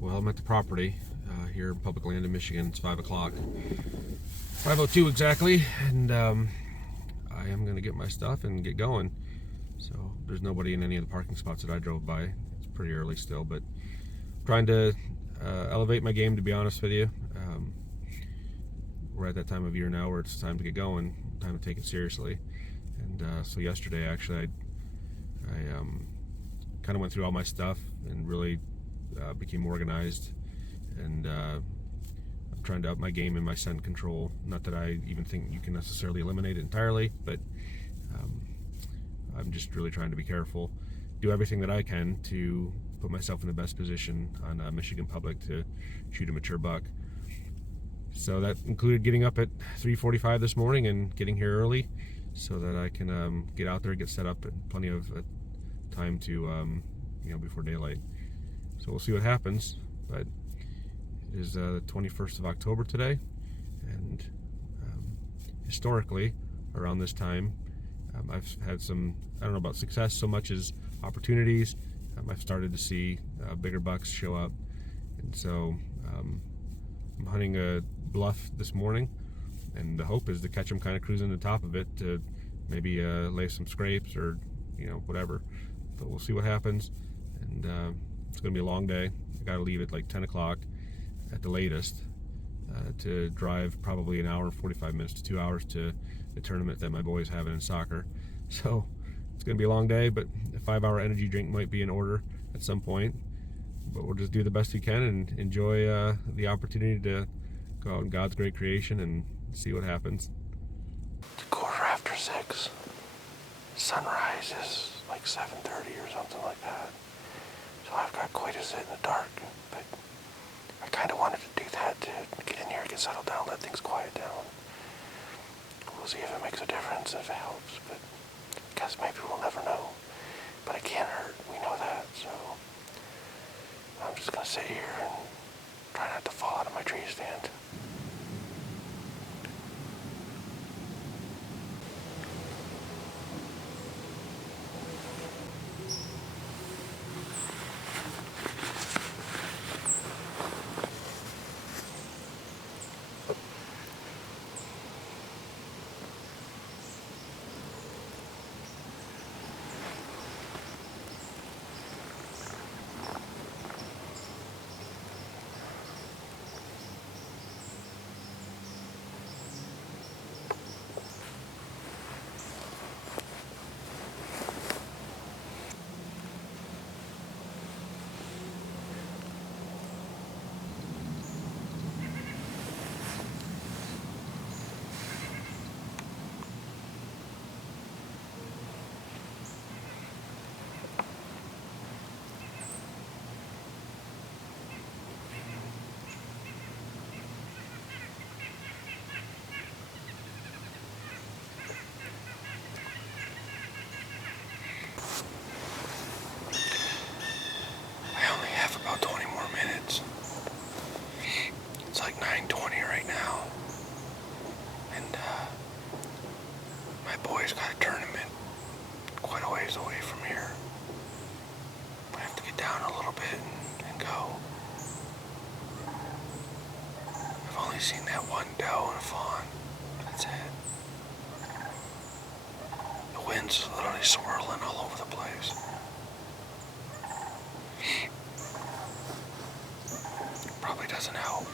Well, I'm at the property here in public land in Michigan. It's 5 o'clock. 5:02 exactly, and I am going to get my stuff and get going. So there's nobody in any of the parking spots that I drove by. It's pretty early still, but I'm trying to elevate my game, to be honest with you. We're at that time of year now where it's time to get going, time to take it seriously. And so yesterday, actually, I kind of went through all my stuff and really became organized, and I'm trying to up my game in my scent control. Not that I even think you can necessarily eliminate it entirely, but I'm just really trying to be careful, do everything that I can to put myself in the best position on Michigan Public to shoot a mature buck. So that included getting up at 3:45 this morning and getting here early so that I can get out there, get set up, and plenty of time to before daylight. So we'll see what happens, but it is the 21st of October today, and historically around this time I've had some, I don't know about success so much as opportunities. I've started to see bigger bucks show up, and so I'm hunting a bluff this morning, and the hope is to catch them kind of cruising the top of it to maybe lay some scrapes or whatever. But we'll see what happens, and it's going to be a long day. I got to leave at like 10 o'clock at the latest to drive probably an hour and 45 minutes to 2 hours to the tournament that my boys have in soccer. So it's going to be a long day, but a 5-hour energy drink might be in order at some point. But we'll just do the best we can and enjoy the opportunity to go out in God's great creation and see what happens. It's 6:15. Sunrise is like 7:30 or something like that. So I've got quite a sit in the dark, but I kind of wanted to do that to get in here, get settled down, let things quiet down. We'll see if it makes a difference, if it helps, but I guess maybe we'll never know. But it can't hurt, we know that, so I'm just going to sit here and try not to fall out of my tree stand. About 20 more minutes. It's like 9:20 right now, and my boys got a tournament quite a ways away from here. I have to get down a little bit and go. I've only seen that one doe and a fawn. That's it. The wind's literally swirling all over the place. Probably doesn't help.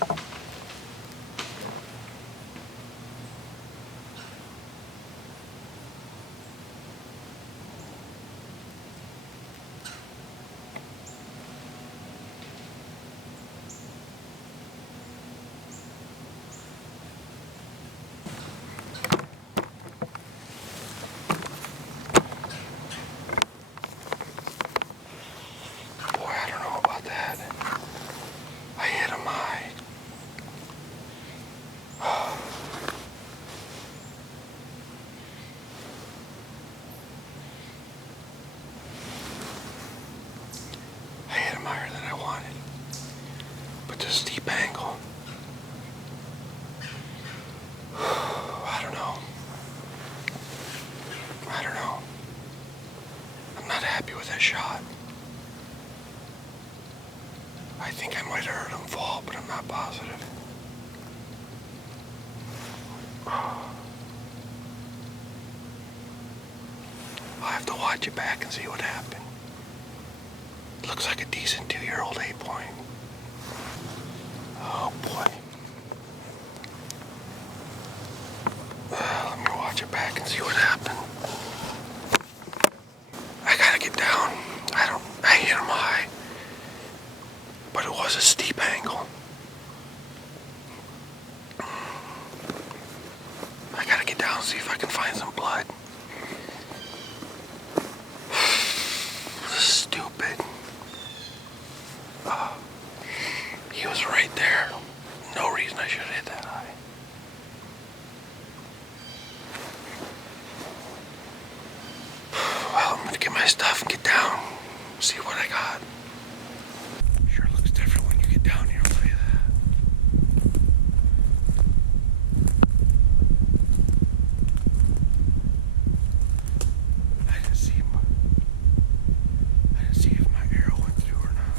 Boy, I don't know about that. I hit him high. I hit him higher than I wanted. But the steep angle. I don't know. I don't know. I'm not happy with that shot. I think I might have heard him fall, but I'm not positive. I'll have to watch it back and see what happened. It looks like a decent 2-year-old 8-point. Oh boy. Let me watch it back and see what happened. I gotta get down. I hit him high. But it was a steep angle. I gotta get down and see if I can find some blood. This is stupid. He was right there. No reason I should have hit that high. Well, I'm gonna get my stuff and get down. See what I got. Sure looks different when you get down here, I'll tell you that. I didn't see if my arrow went through or not.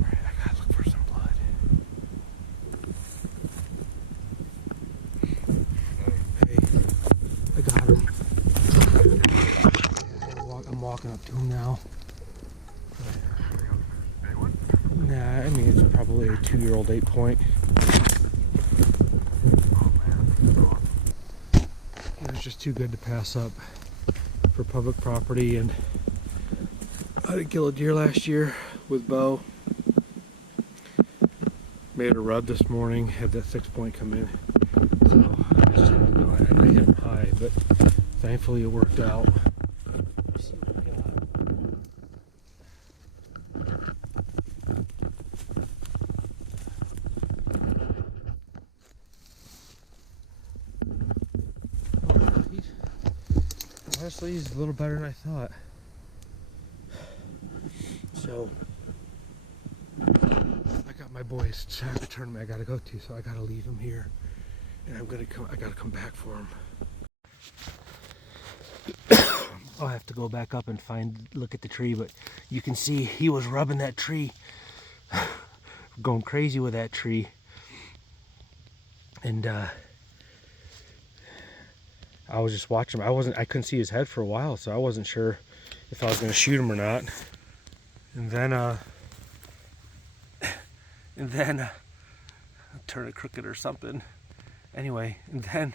Alright, I gotta look for some blood. Hey, I got him. I'm walking up to him now. Nah, I mean, it's probably a 2-year-old 8-point. It was just too good to pass up for public property, and I did kill a deer last year with bow. Made a rub this morning, had that 6-point come in. So I just had to go. I hit him high, but thankfully it worked out. Let's see what we got. Honestly, he's a little better than I thought. So I got my boys to have a tournament I gotta go to, so I gotta leave him here, and I gotta come back for him. I'll have to go back up and look at the tree, but you can see he was rubbing that tree, going crazy with that tree, and I was just watching him. I couldn't see his head for a while, so I wasn't sure if I was gonna shoot him or not. And then turn it crooked or something. Anyway, and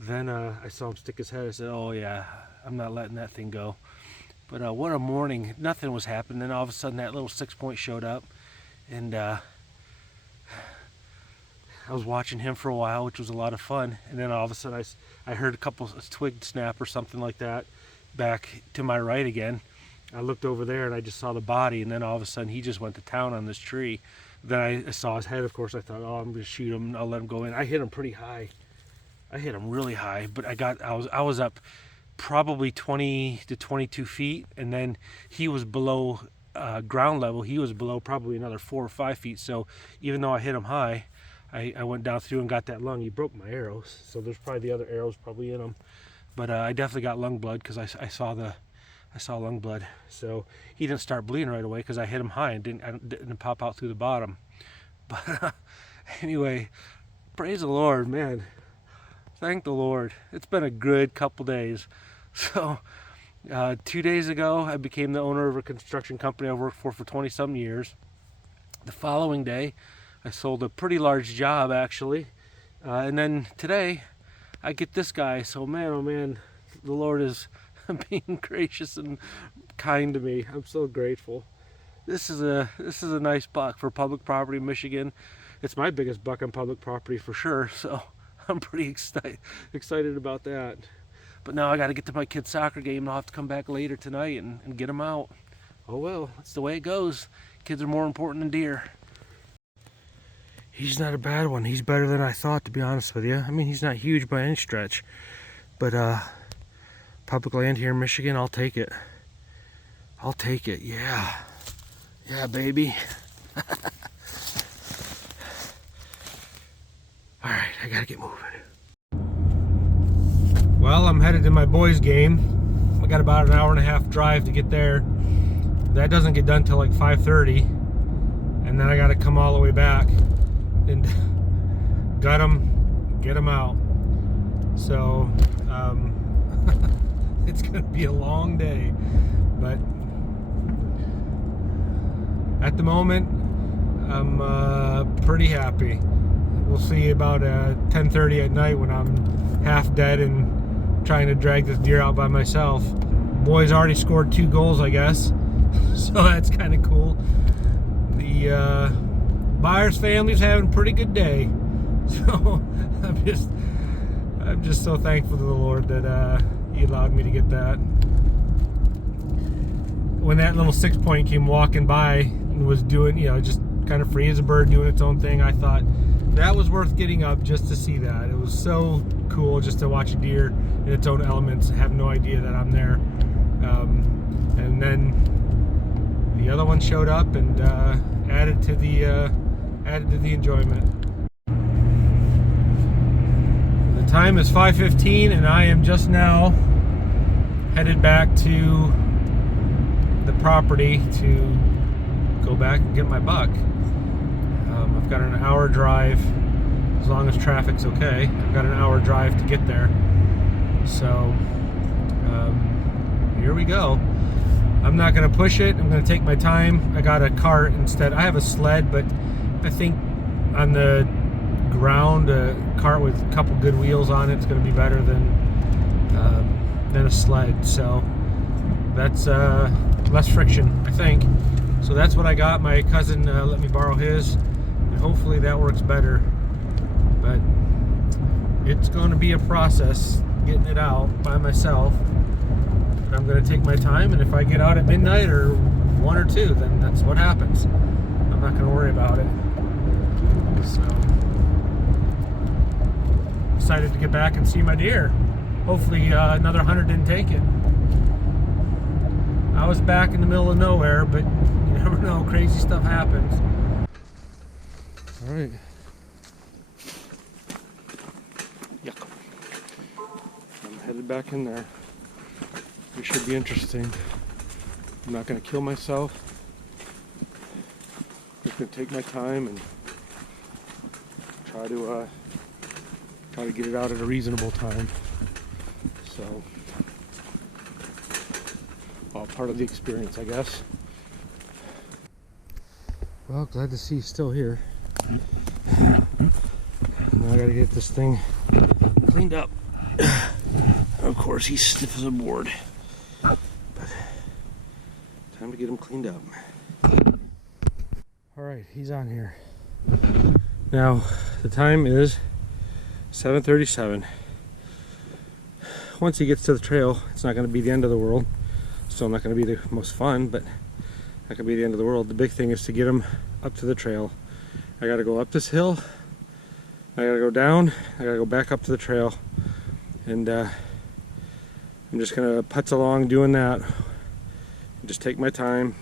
then I saw him stick his head. I said, "Oh yeah, I'm not letting that thing go." But what a morning! Nothing was happening. Then all of a sudden, that little 6-point showed up, and I was watching him for a while, which was a lot of fun. And then all of a sudden, I heard a couple twig snap or something like that, back to my right again. I looked over there and I just saw the body, and then all of a sudden he just went to town on this tree. Then I saw his head, of course. I thought, oh, I'm gonna shoot him, I'll let him go in. I hit him pretty high. I hit him really high, but I was up probably 20 to 22 feet, and then he was below ground level. He was below probably another 4 or 5 feet. So even though I hit him high, I went down through and got that lung. He broke my arrows, so there's probably the other arrows probably in him. But I definitely got lung blood because I saw lung blood. So he didn't start bleeding right away because I hit him high and didn't pop out through the bottom. But anyway, praise the Lord, man. Thank the Lord. It's been a good couple days. So 2 days ago, I became the owner of a construction company I worked for 20-some years. The following day, I sold a pretty large job, actually. And then today, I get this guy. So, man, oh man, the Lord is being gracious and kind to me. I'm so grateful. This is a nice buck for public property in Michigan. It's my biggest buck on public property for sure. So I'm pretty excited about that. But now I got to get to my kid's soccer game, and I'll have to come back later tonight and get him out. Oh well, that's the way it goes. Kids are more important than deer. He's not a bad one. He's better than I thought, to be honest with you. I mean, he's not huge by any stretch, but public land here in Michigan, I'll take it. I'll take it. Yeah, baby. All right, I gotta get moving. Well, I'm headed to my boys' game. I got about an hour and a half drive to get there. That doesn't get done till like 5:30, and then I got to come all the way back and gut them, get them out. So it's gonna be a long day, but at the moment I'm pretty happy. We'll see about 10:30 at night when I'm half dead and trying to drag this deer out by myself. Boys already scored 2 goals, I guess, so that's kind of cool. The buyer's family's having a pretty good day, so I'm just so thankful to the Lord that He allowed me to get that. When that little 6-point came walking by and was doing, just kind of free as a bird, doing its own thing, I thought that was worth getting up just to see that. It was so cool just to watch a deer in its own elements, have no idea that I'm there. And then the other one showed up and added to the enjoyment. The time is 5:15 and I am just now headed back to the property to go back and get my buck. I've got an hour drive, as long as traffic's okay. I've got an hour drive to get there. So here we go. I'm not going to push it. I'm going to take my time. I got a cart instead. I have a sled, but I think on the ground, a cart with a couple good wheels on it's going to be better than a sled. So that's less friction, I think. So that's what I got. My cousin let me borrow his, and hopefully that works better. But it's going to be a process getting it out by myself. But I'm going to take my time, and if I get out at midnight or 1 or 2, then that's what happens. I'm not going to worry about it. So excited to get back and see my deer. Hopefully another hunter didn't take it. I was back in the middle of nowhere, but you never know, crazy stuff happens. All right. Yuck. I'm headed back in there. It should be interesting. I'm not going to kill myself. I'm just going to take my time and try to get it out at a reasonable time. So, all part of the experience, I guess. Well, glad to see you still here. Now I gotta get this thing cleaned up. Of course, he's stiff as a board. But time to get him cleaned up. Alright, he's on here. Now, the time is 7:37. Once he gets to the trail, it's not going to be the end of the world. Still not going to be the most fun, but not going to be the end of the world. The big thing is to get him up to the trail. I got to go up this hill. I got to go down. I got to go back up to the trail. And I'm just going to putz along doing that. Just take my time.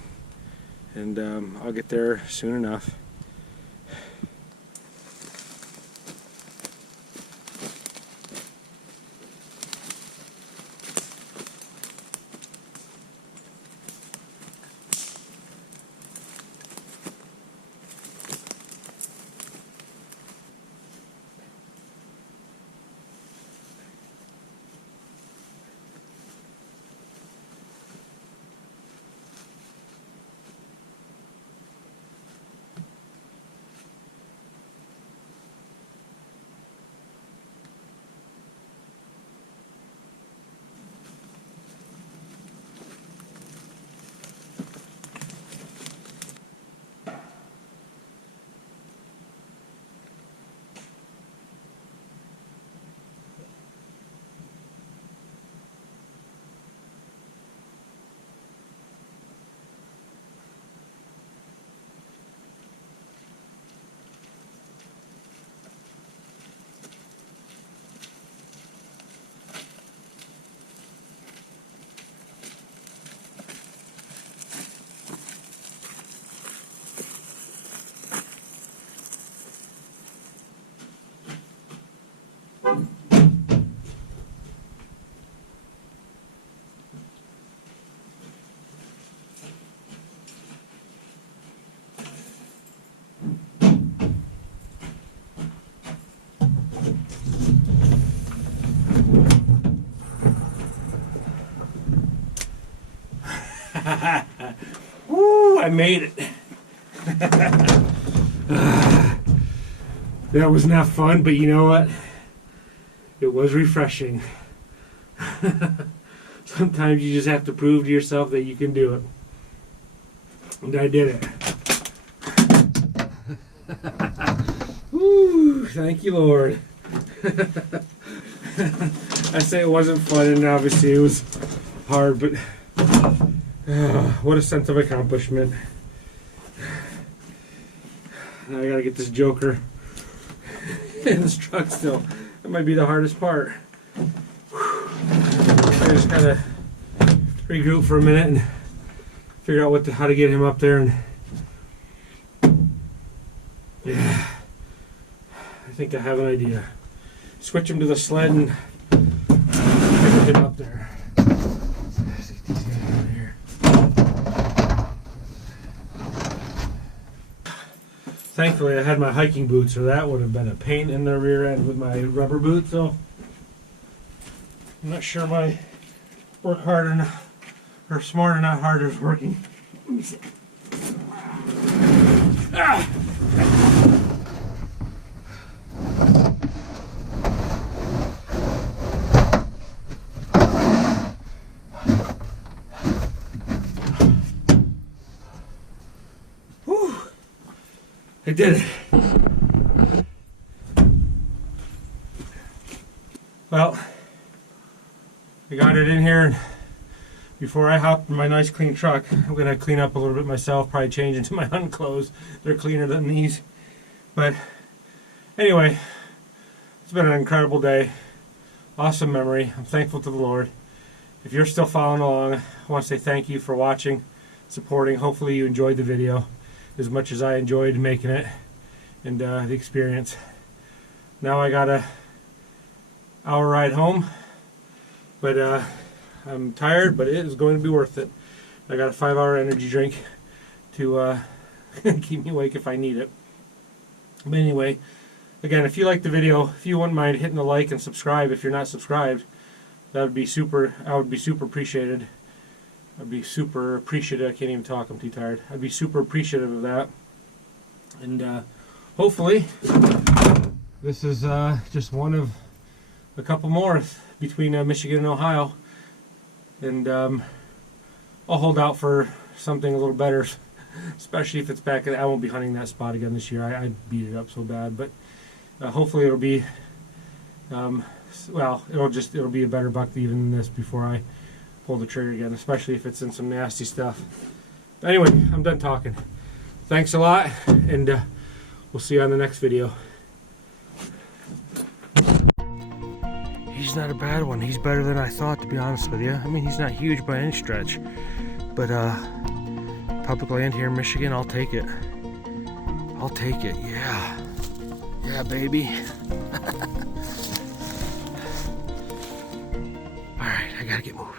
And I'll get there soon enough. Woo, I made it. That was not fun, but you know what? It was refreshing. Sometimes you just have to prove to yourself that you can do it. And I did it. Woo, thank you, Lord. I say it wasn't fun, and obviously it was hard, but what a sense of accomplishment. Now I gotta get this joker in this truck still. That might be the hardest part. I just gotta regroup for a minute and figure out how to get him up there, and yeah, I think I have an idea. Switch him to the sled and get him up there. Thankfully, I had my hiking boots, or that would have been a pain in the rear end with my rubber boots. So I'm not sure my work hard or not, or smart or not harder is working. Ah. Whew. I did it. Well, I got it in here, and before I hop in my nice clean truck, I'm gonna clean up a little bit myself, probably change into my hunting clothes. They're cleaner than these. But anyway, it's been an incredible day. Awesome memory. I'm thankful to the Lord. If you're still following along, I want to say thank you for watching, supporting. Hopefully you enjoyed the video as much as I enjoyed making it, and the experience. Now I got a hour ride home, but I'm tired, but it is going to be worth it. I got a 5-hour energy drink to keep me awake if I need it. But anyway, again, if you liked the video, if you wouldn't mind hitting the like and subscribe if you're not subscribed, that would be super. I would be super appreciated. I'd be super appreciative. I can't even talk. I'm too tired. I'd be super appreciative of that. And hopefully, this is just one of a couple more between Michigan and Ohio. And I'll hold out for something a little better, especially if it's back. I won't be hunting that spot again this year. I beat it up so bad. But hopefully it'll be, well, it'll be a better buck even than this before I pull the trigger again, especially if it's in some nasty stuff. Anyway, I'm done talking. Thanks a lot, and we'll see you on the next video. He's not a bad one. He's better than I thought, to be honest with you. I mean, he's not huge by any stretch, but public land here in Michigan, I'll take it. I'll take it, yeah. Yeah, baby. All right, I gotta get moving.